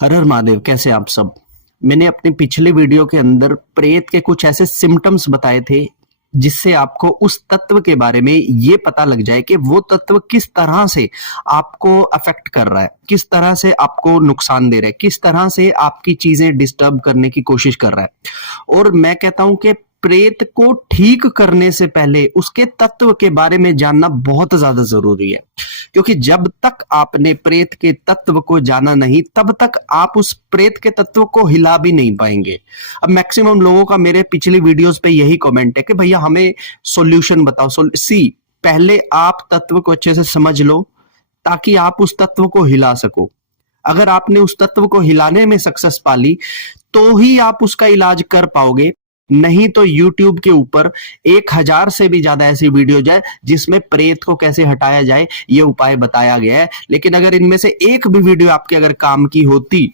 हर हर महादेव। कैसे आप सब। मैंने अपने पिछले वीडियो के अंदर प्रेत के कुछ ऐसे सिम्टम्स बताए थे जिससे आपको उस तत्व के बारे में ये पता लग जाए कि वो तत्व किस तरह से आपको अफेक्ट कर रहा है, किस तरह से आपको नुकसान दे रहा है, किस तरह से आपकी चीजें डिस्टर्ब करने की कोशिश कर रहा है। और मैं कहता हूं कि प्रेत को ठीक करने से पहले उसके तत्व के बारे में जानना बहुत ज्यादा जरूरी है, क्योंकि जब तक आपने प्रेत के तत्व को जाना नहीं तब तक आप उस प्रेत के तत्व को हिला भी नहीं पाएंगे। अब मैक्सिमम लोगों का मेरे पिछली वीडियोस पे यही कमेंट है कि भैया हमें सॉल्यूशन बताओ। पहले आप तत्व को अच्छे से समझ लो ताकि आप उस तत्व को हिला सको। अगर आपने उस तत्व को हिलाने में सक्सेस पा ली तो ही आप उसका इलाज कर पाओगे, नहीं तो YouTube के ऊपर 1000 से भी ज्यादा ऐसी वीडियोज है जिसमें प्रेत को कैसे हटाया जाए ये उपाय बताया गया है। लेकिन अगर इनमें से एक भी वीडियो आपके अगर काम की होती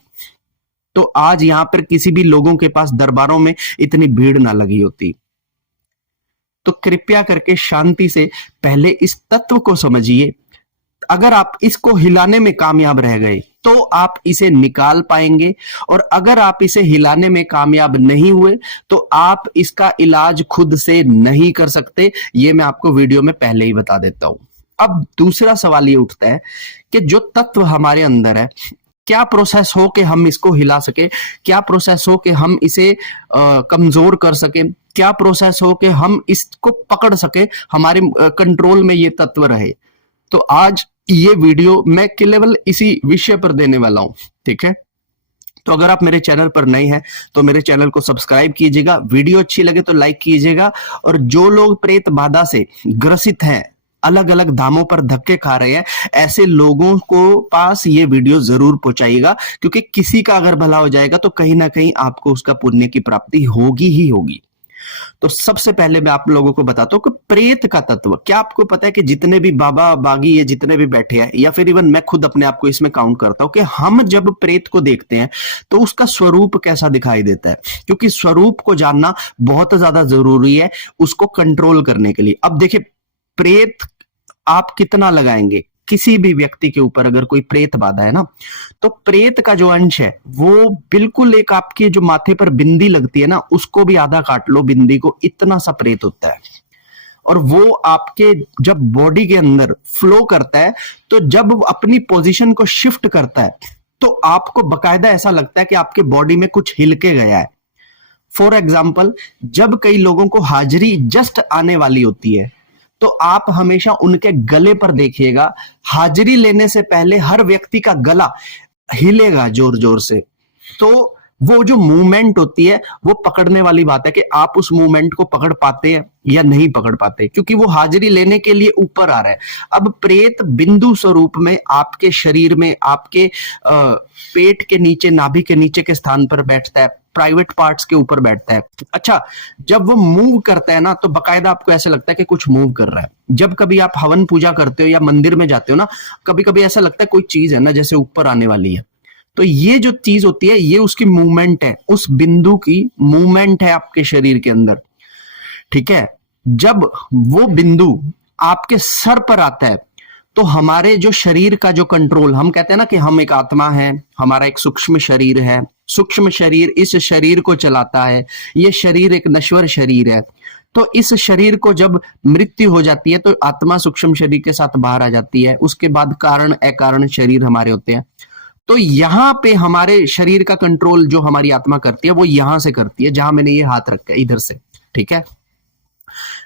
तो आज यहां पर किसी भी लोगों के पास दरबारों में इतनी भीड़ ना लगी होती। तो कृपया करके शांति से पहले इस तत्व को समझिए। अगर आप इसको हिलाने में कामयाब रह गए तो आप इसे निकाल पाएंगे, और अगर आप इसे हिलाने में कामयाब नहीं हुए तो आप इसका इलाज खुद से नहीं कर सकते। ये मैं आपको वीडियो में पहले ही बता देता हूं। अब दूसरा सवाल ये उठता है कि जो तत्व हमारे अंदर है, क्या प्रोसेस हो कि हम इसको हिला सके, क्या प्रोसेस हो कि हम इसे कमजोर कर सके, क्या प्रोसेस हो कि हम इसको पकड़ सके, हमारे कंट्रोल में ये तत्व रहे। तो आज ये वीडियो मैं केवल इसी विषय पर देने वाला हूं, ठीक है। तो अगर आप मेरे चैनल पर नए हैं तो मेरे चैनल को सब्सक्राइब कीजिएगा, वीडियो अच्छी लगे तो लाइक कीजिएगा, और जो लोग प्रेत बाधा से ग्रसित हैं, अलग अलग धामों पर धक्के खा रहे हैं, ऐसे लोगों को पास ये वीडियो जरूर पहुंचाइएगा, क्योंकि किसी का अगर भला हो जाएगा तो कहीं ना कहीं आपको उसका पुण्य की प्राप्ति होगी ही होगी। तो सबसे पहले मैं आप लोगों को बताता हूं कि प्रेत का तत्व क्या आपको पता है कि जितने भी बाबा बागी ये जितने भी बैठे हैं, या फिर इवन मैं खुद अपने आप को इसमें काउंट करता हूं कि हम जब प्रेत को देखते हैं तो उसका स्वरूप कैसा दिखाई देता है, क्योंकि स्वरूप को जानना बहुत ज्यादा जरूरी है उसको कंट्रोल करने के लिए। अब देखिए, प्रेत आप कितना लगाएंगे किसी भी व्यक्ति के ऊपर, अगर कोई प्रेत बाधा है ना, तो प्रेत का जो अंश है वो बिल्कुल एक आपके जो माथे पर बिंदी लगती है ना, उसको भी आधा काट लो बिंदी को, इतना सा प्रेत होता है। और वो आपके जब बॉडी के अंदर फ्लो करता है तो जब वो अपनी पोजीशन को शिफ्ट करता है तो आपको बकायदा ऐसा लगता है कि आपके बॉडी में कुछ हिल के गया है। फॉर एग्जाम्पल, जब कई लोगों को हाजिरी जस्ट आने वाली होती है तो आप हमेशा उनके गले पर देखिएगा, हाजिरी लेने से पहले हर व्यक्ति का गला हिलेगा जोर जोर से। तो वो जो मूवमेंट होती है वो पकड़ने वाली बात है कि आप उस मूवमेंट को पकड़ पाते हैं या नहीं पकड़ पाते, क्योंकि वो हाजिरी लेने के लिए ऊपर आ रहा है। अब प्रेत बिंदु स्वरूप में आपके शरीर में, आपके पेट के नीचे, नाभि के नीचे के स्थान पर बैठता है, प्राइवेट पार्ट्स के ऊपर बैठता है। अच्छा, जब वो मूव करता है ना तो बकायदा आपको ऐसा लगता है कि कुछ मूव कर रहा है। जब कभी आप हवन पूजा करते हो या मंदिर में जाते हो ना, कभी कभी ऐसा लगता है कोई चीज है ना जैसे ऊपर आने वाली है। तो ये जो चीज होती है ये उसकी मूवमेंट है, उस बिंदु की मूवमेंट है आपके शरीर के अंदर, ठीक है। जब वो बिंदु आपके सर पर आता है तो हमारे जो शरीर का जो कंट्रोल, हम कहते हैं ना कि हम एक आत्मा है, हमारा एक सूक्ष्म शरीर है, सूक्ष्म शरीर इस शरीर को चलाता है, ये शरीर एक नश्वर शरीर है। तो इस शरीर को जब मृत्यु हो जाती है तो आत्मा सूक्ष्म शरीर के साथ बाहर आ जाती है, उसके बाद कारण अकारण शरीर हमारे होते हैं। तो यहां पे हमारे शरीर का कंट्रोल जो हमारी आत्मा करती है वो यहां से करती है, जहां मैंने ये हाथ रखा है इधर से, ठीक है।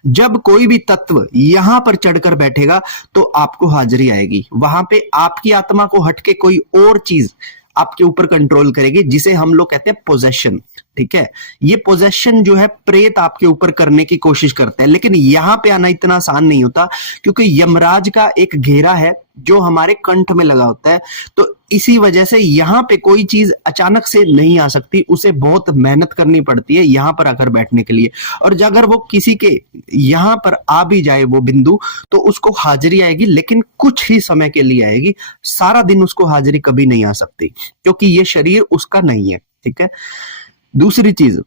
जब कोई भी तत्व यहां पर चढ़कर बैठेगा तो आपको हाजिरी आएगी, वहां पे आपकी आत्मा को हटके कोई और चीज आपके ऊपर कंट्रोल करेगी, जिसे हम लोग कहते हैं पोजेशन, ठीक है। ये पोजेशन जो है प्रेत आपके ऊपर करने की कोशिश करते हैं, लेकिन यहां पे आना इतना आसान नहीं होता, क्योंकि यमराज का एक घेरा है जो हमारे कंठ में लगा होता है। तो इसी वजह से यहां पे कोई चीज अचानक से नहीं आ सकती, उसे बहुत मेहनत करनी पड़ती है यहां पर आकर बैठने के लिए। और अगर वो किसी के यहां पर आ भी जाए वो बिंदु तो उसको हाजिरी आएगी, लेकिन कुछ ही समय के लिए आएगी, सारा दिन उसको हाजिरी कभी नहीं आ सकती, क्योंकि ये शरीर उसका नहीं है, ठीक है। दूसरी चीज,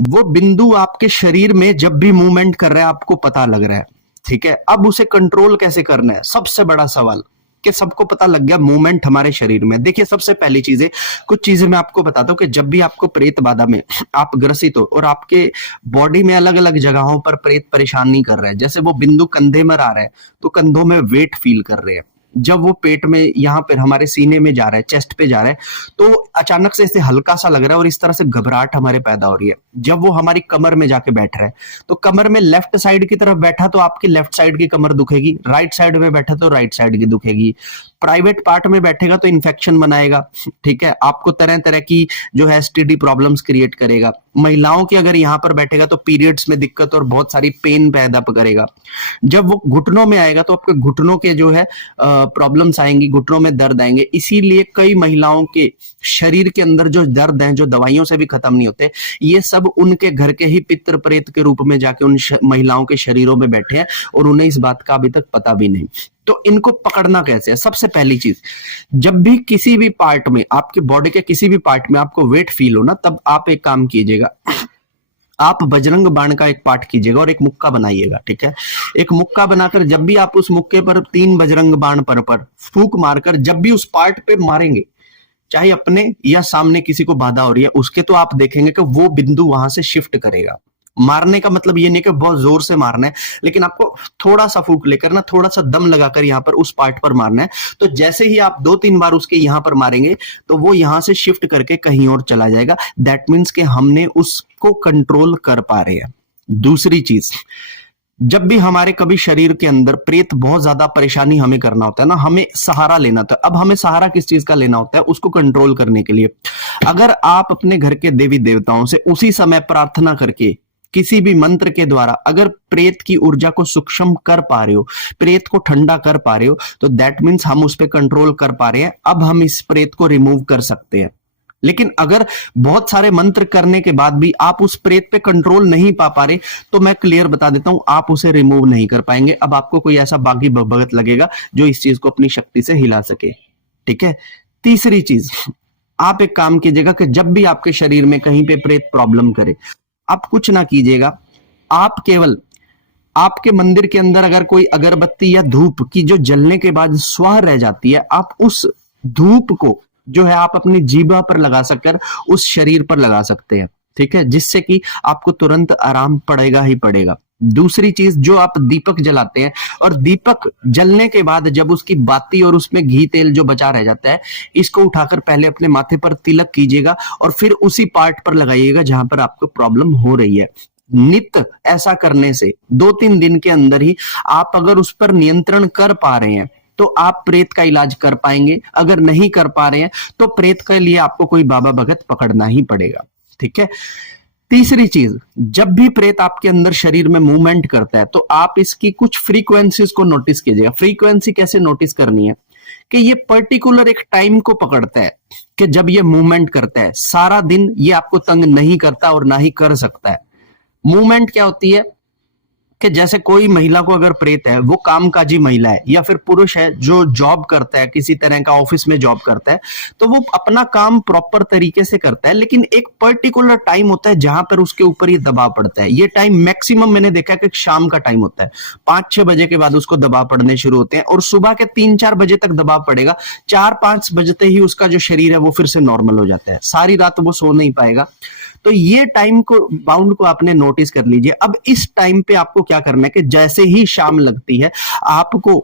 वो बिंदु आपके शरीर में जब भी मूवमेंट कर रहा है आपको पता लग रहा है, ठीक है। अब उसे कंट्रोल कैसे करना है, सबसे बड़ा सवाल कि सबको पता लग गया मूवमेंट हमारे शरीर में। देखिए सबसे पहली चीज है, कुछ चीजें मैं आपको बताता हूँ कि जब भी आपको प्रेत बाधा में आप ग्रसित हो और आपके बॉडी में अलग अलग जगहों पर प्रेत परेशान नहीं कर रहे हैं, जैसे वो बिंदु कंधे में आ रहा है तो कंधों में वेट फील कर रहे हैं, जब वो पेट में यहाँ पर हमारे सीने में जा रहा है, चेस्ट पे जा रहा है, तो अचानक से इसे हल्का सा लग रहा है और इस तरह से घबराहट हमारे पैदा हो रही है। जब वो हमारी कमर में जाके बैठ रहा है तो कमर में लेफ्ट साइड की तरफ बैठा तो आपकी लेफ्ट साइड की कमर दुखेगी, राइट साइड में बैठा तो राइट साइड की दुखेगी, प्राइवेट पार्ट में बैठेगा तो इन्फेक्शन बनाएगा, ठीक है, आपको तरह तरह की जो है एसटीडी प्रॉब्लम्स क्रिएट करेगा। महिलाओं की अगर यहाँ पर बैठेगा तो पीरियड्स में दिक्कत और बहुत सारी पेन पैदा करेगा। जब वो घुटनों में आएगा तो आपके घुटनों के जो है प्रॉब्लम्स आएंगी, घुटनों में दर्द आएंगे। इसीलिए कई महिलाओं के शरीर के अंदर जो दर्द हैं, जो दवाइयों से भी खत्म नहीं होते, ये सब उनके घर के ही पितृ प्रेत के रूप में जाके उन महिलाओं के शरीरों में बैठे हैं और उन्हें इस बात का अभी तक पता भी नहीं। तो इनको पकड़ना कैसे है? सबसे पहली चीज, जब भी किसी भी पार्ट में, आपके बॉडी के किसी भी पार्ट में आपको वेट फील हो ना, तब आप एक काम कीजिएगा, आप बजरंग बाण का एक पाठ कीजिएगा और एक मुक्का बनाइएगा, ठीक है। एक मुक्का बनाकर जब भी आप उस मुक्के पर 3 बजरंग बाण पर फूंक मारकर जब भी उस पार्ट पे मारेंगे, चाहे अपने या सामने किसी को बाधा हो रही है उसके, तो आप देखेंगे कि वो बिंदु वहां से शिफ्ट करेगा। मारने का मतलब ये नहीं कि बहुत जोर से मारना है, लेकिन आपको थोड़ा सा फूंक लेकर ना, थोड़ा सा दम लगाकर यहाँ पर उस पार्ट पर मारना है। तो जैसे ही आप 2-3 बार उसके यहाँ पर मारेंगे तो वो यहाँ से शिफ्ट करके कहीं और चला जाएगा। दैट मीन्स कि हमने उसको कंट्रोल कर पा रहे हैं। दूसरी चीज, जब भी हमारे कभी शरीर के अंदर प्रेत बहुत ज्यादा परेशानी हमें करना होता है ना, हमें सहारा लेना था। अब हमें सहारा किस चीज का लेना होता है? उसको कंट्रोल करने के लिए। अगर आप अपने घर के देवी देवताओं से उसी समय प्रार्थना करके किसी भी मंत्र के द्वारा अगर प्रेत की ऊर्जा को सूक्ष्म कर पा रहे हो, प्रेत को ठंडा कर पा रहे हो, तो दैट मीन्स हम उस पर कंट्रोल कर पा रहे हैं। अब हम इस प्रेत को रिमूव कर सकते हैं। लेकिन अगर बहुत सारे मंत्र करने के बाद भी आप उस प्रेत पे कंट्रोल नहीं पा रहे, तो मैं क्लियर बता देता हूं, आप उसे रिमूव नहीं कर पाएंगे। अब आपको कोई ऐसा बागी भगत लगेगा जो इस चीज को अपनी शक्ति से हिला सके, ठीक है। तीसरी चीज, आप एक काम कीजिएगा कि जब भी आपके शरीर में कहीं पे प्रेत प्रॉब्लम करे, आप कुछ ना कीजिएगा, आप केवल आपके मंदिर के अंदर अगर कोई अगरबत्ती या धूप की जो जलने के बाद स्वाह रह जाती है, आप उस धूप को जो है आप अपनी जीभा पर लगा सककर उस शरीर पर लगा सकते हैं, ठीक है, जिससे कि आपको तुरंत आराम पड़ेगा ही पड़ेगा। दूसरी चीज, जो आप दीपक जलाते हैं और दीपक जलने के बाद जब उसकी बाती और उसमें घी तेल जो बचा रह जाता है, इसको उठाकर पहले अपने माथे पर तिलक कीजिएगा और फिर उसी पार्ट पर लगाइएगा जहां पर आपको प्रॉब्लम हो रही है। नित्य ऐसा करने से 2-3 दिन के अंदर ही आप अगर उस पर नियंत्रण कर पा रहे हैं तो आप प्रेत का इलाज कर पाएंगे। अगर नहीं कर पा रहे हैं तो प्रेत के लिए आपको कोई बाबा भगत पकड़ना ही पड़ेगा, ठीक है। तीसरी चीज, जब भी प्रेत आपके अंदर शरीर में मूवमेंट करता है तो आप इसकी कुछ फ्रीक्वेंसीज को नोटिस कीजिएगा। फ्रीक्वेंसी कैसे नोटिस करनी है कि ये पर्टिकुलर एक टाइम को पकड़ता है कि जब ये मूवमेंट करता है। सारा दिन ये आपको तंग नहीं करता और ना ही कर सकता है। मूवमेंट क्या होती है कि जैसे कोई महिला को अगर प्रेत है, वो कामकाजी महिला है या फिर पुरुष है जो जॉब करता है, किसी तरह का ऑफिस में जॉब करता है, तो वो अपना काम प्रॉपर तरीके से करता है, लेकिन एक पर्टिकुलर टाइम होता है जहां पर उसके ऊपर ये दबाव पड़ता है। ये टाइम मैक्सिमम मैंने देखा कि शाम का टाइम होता है, 5-6 बजे के बाद उसको दबाव पड़ने शुरू होते हैं और सुबह के 3-4 बजे तक दबाव पड़ेगा। 4-5 बजते ही उसका जो शरीर है वो फिर से नॉर्मल हो जाता है। सारी रात वो सो नहीं पाएगा। तो ये टाइम को बाउंड को आपने नोटिस कर लीजिए। अब इस टाइम पे आपको क्या करना है कि जैसे ही शाम लगती है आपको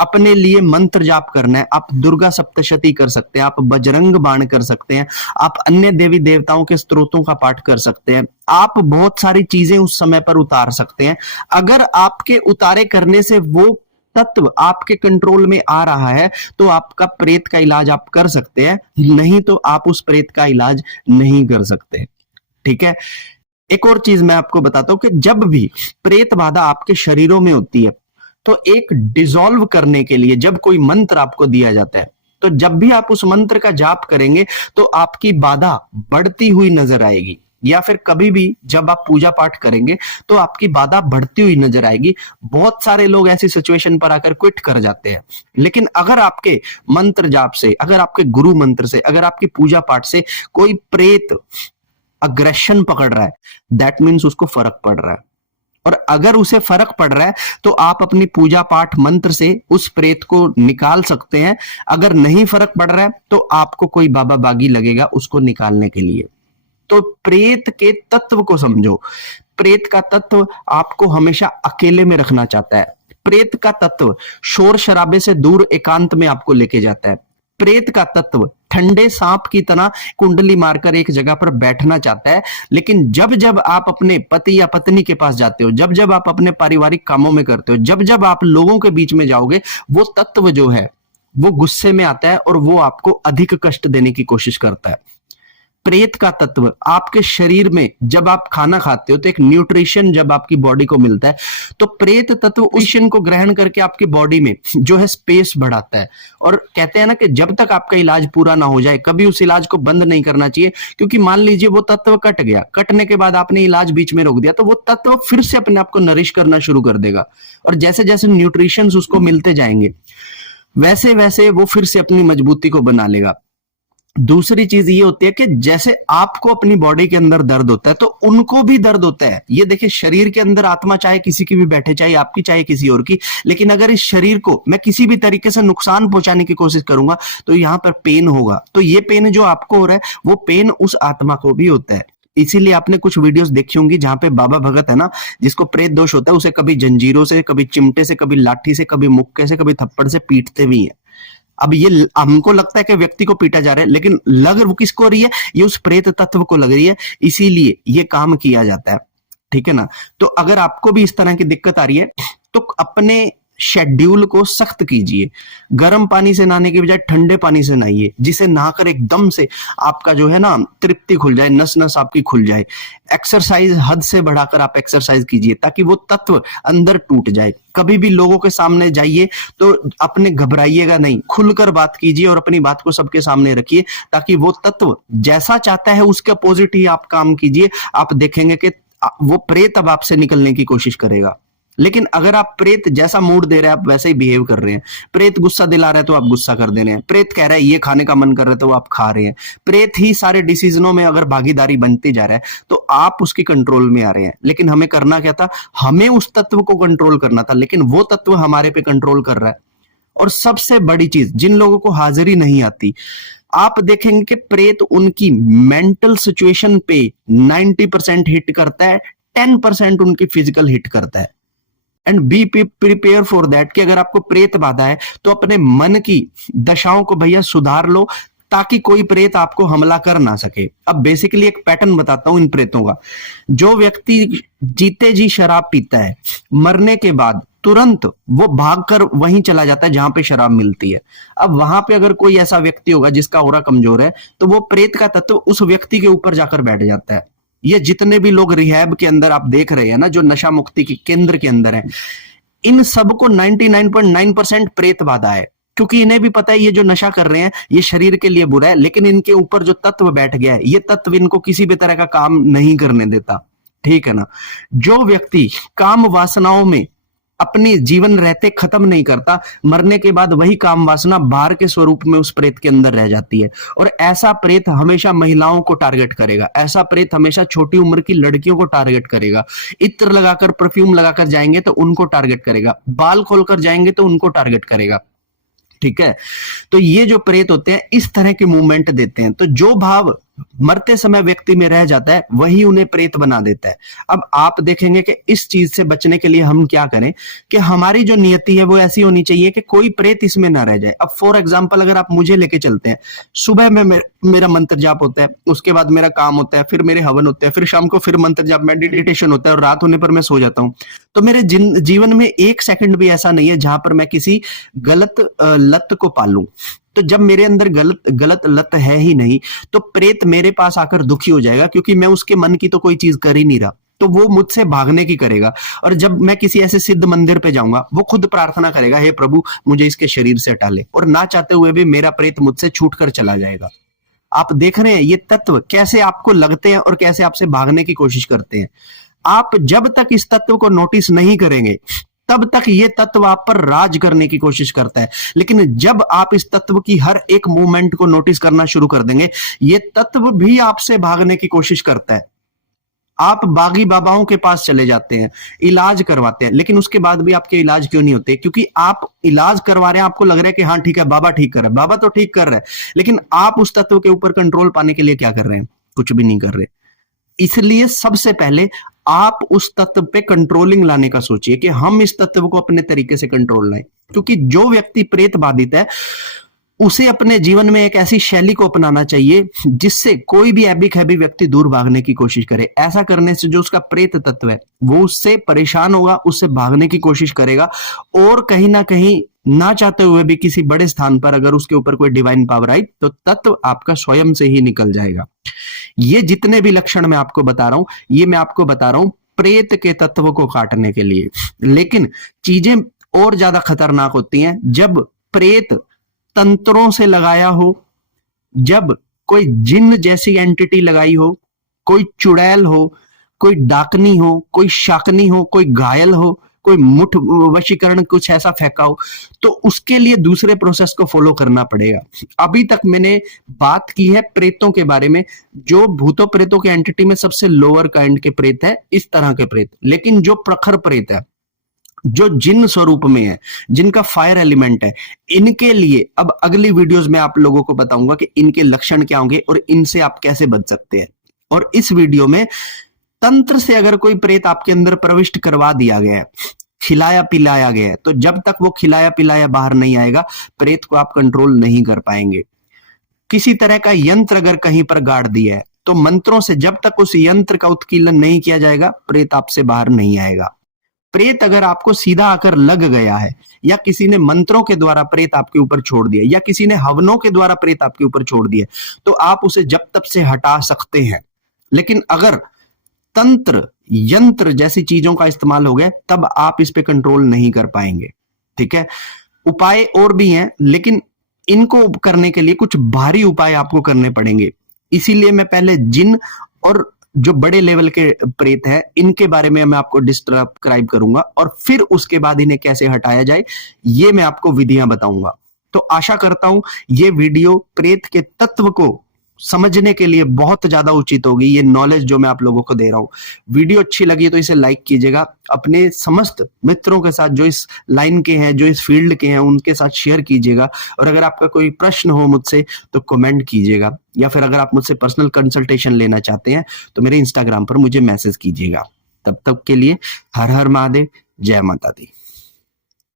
अपने लिए मंत्र जाप करना है। आप दुर्गा सप्तशती कर सकते हैं, आप बजरंग बाण कर सकते हैं, आप अन्य देवी देवताओं के स्तोत्रों का पाठ कर सकते हैं, आप बहुत सारी चीजें उस समय पर उतार सकते हैं। अगर आपके उतारे करने से वो तत्व आपके कंट्रोल में आ रहा है तो आपका प्रेत का इलाज आप कर सकते हैं, नहीं तो आप उस प्रेत का इलाज नहीं कर सकते, ठीक है। एक और चीज मैं आपको बताता हूं कि जब भी प्रेत बाधा आपके शरीरों में होती है तो एक डिसॉल्व करने के लिए जब कोई मंत्र आपको दिया जाता है, तो जब भी आप उस मंत्र का जाप करेंगे तो आपकी बाधा बढ़ती हुई नजर आएगी, या फिर कभी भी जब आप पूजा पाठ करेंगे तो आपकी बाधा बढ़ती हुई नजर आएगी। बहुत सारे लोग ऐसी सिचुएशन पर आकर क्विट कर जाते हैं, लेकिन अगर आपके मंत्र जाप से, अगर आपके गुरु मंत्र से, अगर आपकी पूजा पाठ से कोई प्रेत अग्रेशन पकड़ रहा है, दैट मीन्स उसको फर्क पड़ रहा है। और अगर उसे फर्क पड़ रहा है तो आप अपनी पूजा पाठ मंत्र से उस प्रेत को निकाल सकते हैं। अगर नहीं फर्क पड़ रहा है तो आपको कोई बाबा बागी लगेगा उसको निकालने के लिए। तो प्रेत के तत्व को समझो। प्रेत का तत्व आपको हमेशा अकेले में रखना चाहता है। प्रेत का तत्व शोर शराबे से दूर एकांत में आपको लेके जाता है। प्रेत का तत्व ठंडे सांप की तरह कुंडली मारकर एक जगह पर बैठना चाहता है। लेकिन जब जब आप अपने पति या पत्नी के पास जाते हो, जब जब आप अपने पारिवारिक कामों में करते हो, जब जब आप लोगों के बीच में जाओगे, वो तत्व जो है वो गुस्से में आता है और वो आपको अधिक कष्ट देने की कोशिश करता है। प्रेत का तत्व आपके शरीर में जब आप खाना खाते हो तो एक न्यूट्रिशन जब आपकी बॉडी को मिलता है, तो प्रेत तत्व उस को ग्रहण करके आपकी बॉडी में जो है स्पेस बढ़ाता है। और कहते हैं ना कि जब तक आपका इलाज पूरा ना हो जाए कभी उस इलाज को बंद नहीं करना चाहिए, क्योंकि मान लीजिए वो तत्व कट गया, कटने के बाद आपने इलाज बीच में रोक दिया तो वो तत्व फिर से अपने आप को नरिश करना शुरू कर देगा। और जैसे जैसे न्यूट्रिशन उसको मिलते जाएंगे वैसे वैसे वो फिर से अपनी मजबूती को बना लेगा। दूसरी चीज ये होती है कि जैसे आपको अपनी बॉडी के अंदर दर्द होता है तो उनको भी दर्द होता है। ये देखिए, शरीर के अंदर आत्मा चाहे किसी की भी बैठे, चाहे आपकी चाहे किसी और की, लेकिन अगर इस शरीर को मैं किसी भी तरीके से नुकसान पहुंचाने की कोशिश करूंगा तो यहां पर पेन होगा। तो ये पेन जो आपको हो रहा है वो पेन उस आत्मा को भी होता है। इसीलिए आपने कुछ वीडियोस देखी होंगी जहां पे बाबा भगत है ना, जिसको प्रेत दोष होता है, उसे कभी जंजीरों से, कभी चिमटे से, कभी लाठी से, कभी मुक्के से, कभी थप्पड़ से पीटते भी है। अब ये हमको लगता है कि व्यक्ति को पीटा जा रहा है, लेकिन लग वो किसको रही है? ये उस प्रेत तत्व को लग रही है, इसीलिए ये काम किया जाता है। ठीक है ना? तो अगर आपको भी इस तरह की दिक्कत आ रही है तो अपने शेड्यूल को सख्त कीजिए। गर्म पानी से नहाने के बजाय ठंडे पानी से नहाइए, जिसे नहाकर एकदम से आपका जो है ना तृप्ति खुल जाए, नस नस आपकी खुल जाए। एक्सरसाइज हद से बढ़ाकर आप एक्सरसाइज कीजिए ताकि वो तत्व अंदर टूट जाए। कभी भी लोगों के सामने जाइए तो अपने घबराइएगा नहीं, खुलकर बात कीजिए और अपनी बात को सबके सामने रखिए ताकि वो तत्व जैसा चाहता है उसके अपोजिट ही आप काम कीजिए। आप देखेंगे कि वो प्रेत अब आपसे निकलने की कोशिश करेगा। लेकिन अगर आप प्रेत जैसा मूड दे रहे हैं आप वैसे ही बिहेव कर रहे हैं, प्रेत गुस्सा दिला रहा है तो आप गुस्सा कर दे रहे हैं, प्रेत कह रहा है ये खाने का मन कर रहा है तो आप खा रहे हैं, प्रेत ही सारे डिसीजनों में अगर भागीदारी बनते जा रहा है तो आप उसकी कंट्रोल में आ रहे हैं। लेकिन हमें करना क्या था? हमें उस तत्व को कंट्रोल करना था, लेकिन वो तत्व हमारे पे कंट्रोल कर रहा है। और सबसे बड़ी चीज, जिन लोगों को हाजिरी नहीं आती, आप देखेंगे कि प्रेत उनकी मेंटल सिचुएशन पे 90% हिट करता है, 10% उनकी फिजिकल हिट करता है। And be prepare for that कि अगर आपको प्रेत बाधा है तो अपने मन की दशाओं को भैया सुधार लो ताकि कोई प्रेत आपको हमला कर ना सके। अब बेसिकली एक पैटर्न बताता हूं इन प्रेतों का। जो व्यक्ति जीते जी शराब पीता है, मरने के बाद तुरंत वो भागकर वहीं चला जाता है जहां पे शराब मिलती है। अब वहां पे अगर कोई ऐसा व्यक्ति होगा जिसका ऑरा कमजोर है तो वो प्रेत का तत्व उस व्यक्ति के ऊपर जाकर बैठ जाता है। ये जितने भी लोग रिहैब के अंदर आप देख रहे हैं ना, जो नशा मुक्ति के केंद्र के अंदर है, इन सबको 99.9% प्रेत बाधा है, क्योंकि इन्हें भी पता है ये जो नशा कर रहे हैं ये शरीर के लिए बुरा है, लेकिन इनके ऊपर जो तत्व बैठ गया है ये तत्व इनको किसी भी तरह का काम नहीं करने देता। ठीक है ना? जो व्यक्ति काम वासनाओं में अपनी जीवन रहते खत्म नहीं करता, मरने के बाद वही काम वासना बाहर के स्वरूप में उस प्रेत के अंदर रह जाती है। और ऐसा प्रेत हमेशा महिलाओं को टारगेट करेगा, ऐसा प्रेत हमेशा छोटी उम्र की लड़कियों को टारगेट करेगा। इत्र लगाकर, परफ्यूम लगाकर जाएंगे तो उनको टारगेट करेगा, बाल खोलकर जाएंगे तो उनको टारगेट करेगा। ठीक है? तो ये जो प्रेत होते हैं इस तरह के मूवमेंट देते हैं। तो जो भाव मरते समय व्यक्ति में रह जाता है वही उन्हें प्रेत बना देता है। अब आप देखेंगे कि इस चीज से बचने के लिए हम क्या करें कि हमारी जो नियति है वो ऐसी होनी चाहिए कि कोई प्रेत इसमें ना रह जाए। अब फॉर एग्जांपल अगर आप मुझे लेके चलते हैं, सुबह में मेरा मंत्र जाप होता है, उसके बाद मेरा काम होता है, फिर मेरे हवन होते हैं, फिर शाम को फिर मंत्र जाप मेडिटेशन होता है और रात होने पर मैं सो जाता हूं। तो मेरे जीवन में एक सेकंड भी ऐसा नहीं है जहां पर मैं किसी गलत लत को पालूं। तो जब मेरे अंदर गलत लत है ही नहीं तो प्रेत मेरे पास आकर दुखी हो जाएगा, क्योंकि मैं उसके मन की तो कोई चीज कर ही नहीं रहा, तो वो मुझसे भागने की करेगा। और जब मैं किसी ऐसे सिद्ध मंदिर पे जाऊंगा वो खुद प्रार्थना करेगा, हे प्रभु मुझे इसके शरीर से हटा ले, और ना चाहते हुए भी मेरा प्रेत मुझसे छूट कर चला जाएगा। आप देख रहे हैं ये तत्व कैसे आपको लगते हैं और कैसे आपसे भागने की कोशिश करते हैं। आप जब तक इस तत्व को नोटिस नहीं करेंगे तब तक ये तत्व आप पर राज करने की कोशिश करता है, लेकिन जब आप इस तत्व की हर एक मूवमेंट को नोटिस करना शुरू कर देंगे ये तत्व भी आपसे भागने की कोशिश करता है। आप बागी बाबाओं के पास चले जाते हैं, इलाज करवाते हैं, लेकिन उसके बाद भी आपके इलाज क्यों नहीं होते? क्योंकि आप इलाज करवा रहे हैं, आपको लग रहा है कि हाँ ठीक है बाबा ठीक कर रहा है, बाबा तो ठीक कर रहा है, लेकिन आप उस तत्व के ऊपर कंट्रोल पाने के लिए क्या कर रहे हैं? कुछ भी नहीं कर रहे। इसलिए सबसे पहले आप उस तत्व पे कंट्रोलिंग लाने का सोचिए कि हम इस तत्व को अपने तरीके से कंट्रोल लाएं। क्योंकि जो व्यक्ति प्रेत बाधित है उसे अपने जीवन में एक ऐसी शैली को अपनाना चाहिए जिससे कोई भी एबिक हैबी व्यक्ति दूर भागने की कोशिश करे। ऐसा करने से जो उसका प्रेत तत्व है वो उससे परेशान होगा, उससे भागने की कोशिश करेगा, और कहीं ना कहीं ना चाहते हुए भी किसी बड़े स्थान पर अगर उसके ऊपर कोई डिवाइन पावर आई तो तत्व आपका स्वयं से ही निकल जाएगा। ये जितने भी लक्षण मैं आपको बता रहा हूं, ये मैं आपको बता रहा हूं प्रेत के तत्व को काटने के लिए। लेकिन चीजें और ज्यादा खतरनाक होती हैं जब प्रेत तंत्रों से लगाया हो, जब कोई जिन्न जैसी एंटिटी लगाई हो, कोई चुड़ैल हो, कोई डाकनी हो, कोई शाकनी हो, कोई घायल हो, कोई मुठ वशीकरण कुछ ऐसा फेंका हो, तो उसके लिए दूसरे प्रोसेस को फॉलो करना पड़ेगा। अभी तक मैंने बात की है प्रेतों के बारे में, जो भूतों प्रेतों के एंटिटी में सबसे लोअर काइंड के प्रेत है, इस तरह के प्रेत। लेकिन जो प्रखर प्रेत है, जो जिन स्वरूप में है, जिनका फायर एलिमेंट है, इनके लिए अब अगली वीडियोस में आप लोगों को बताऊंगा कि इनके लक्षण क्या होंगे और इनसे आप कैसे बच सकते हैं। और इस वीडियो में तंत्र से अगर कोई प्रेत आपके अंदर प्रविष्ट करवा दिया गया है, खिलाया पिलाया गया है, तो जब तक वो खिलाया पिलाया बाहर नहीं आएगा प्रेत को आप कंट्रोल नहीं कर पाएंगे। किसी तरह का यंत्र अगर कहीं पर गाड़ दिया है तो मंत्रों से जब तक उस यंत्र का उत्कीर्णन नहीं किया जाएगा प्रेत आपसे बाहर नहीं आएगा। प्रेत अगर आपको सीधा आकर लग गया है, या किसी ने मंत्रों के द्वारा प्रेत आपके ऊपर छोड़ दिया, या किसी ने हवनों के द्वारा प्रेत आपके ऊपर छोड़ दिया, तो आप उसे जब तब से हटा सकते हैं। लेकिन अगर तंत्र यंत्र जैसी चीजों का इस्तेमाल हो गया तब आप इस पे कंट्रोल नहीं कर पाएंगे। ठीक है, उपाय और भी हैं, लेकिन इनको करने के लिए कुछ भारी उपाय आपको करने पड़ेंगे। इसीलिए मैं पहले जिन और जो बड़े लेवल के प्रेत है इनके बारे में मैं आपको डिस्क्राइब करूंगा, और फिर उसके बाद इन्हें कैसे हटाया जाए ये मैं आपको विधियां बताऊंगा। तो आशा करता हूं ये वीडियो प्रेत के तत्व को समझने के लिए बहुत ज्यादा उचित होगी। ये नॉलेज जो मैं आप लोगों को दे रहा हूं, वीडियो अच्छी लगी तो इसे लाइक कीजिएगा, अपने समस्त मित्रों के साथ जो इस लाइन के हैं, जो इस फील्ड के हैं, उनके साथ शेयर कीजिएगा। और अगर आपका कोई प्रश्न हो मुझसे तो कमेंट कीजिएगा, या फिर अगर आप मुझसे पर्सनल कंसल्टेशन लेना चाहते हैं तो मेरे इंस्टाग्राम पर मुझे मैसेज कीजिएगा। तब तक के लिए हर हर महादेव, जय माता दी।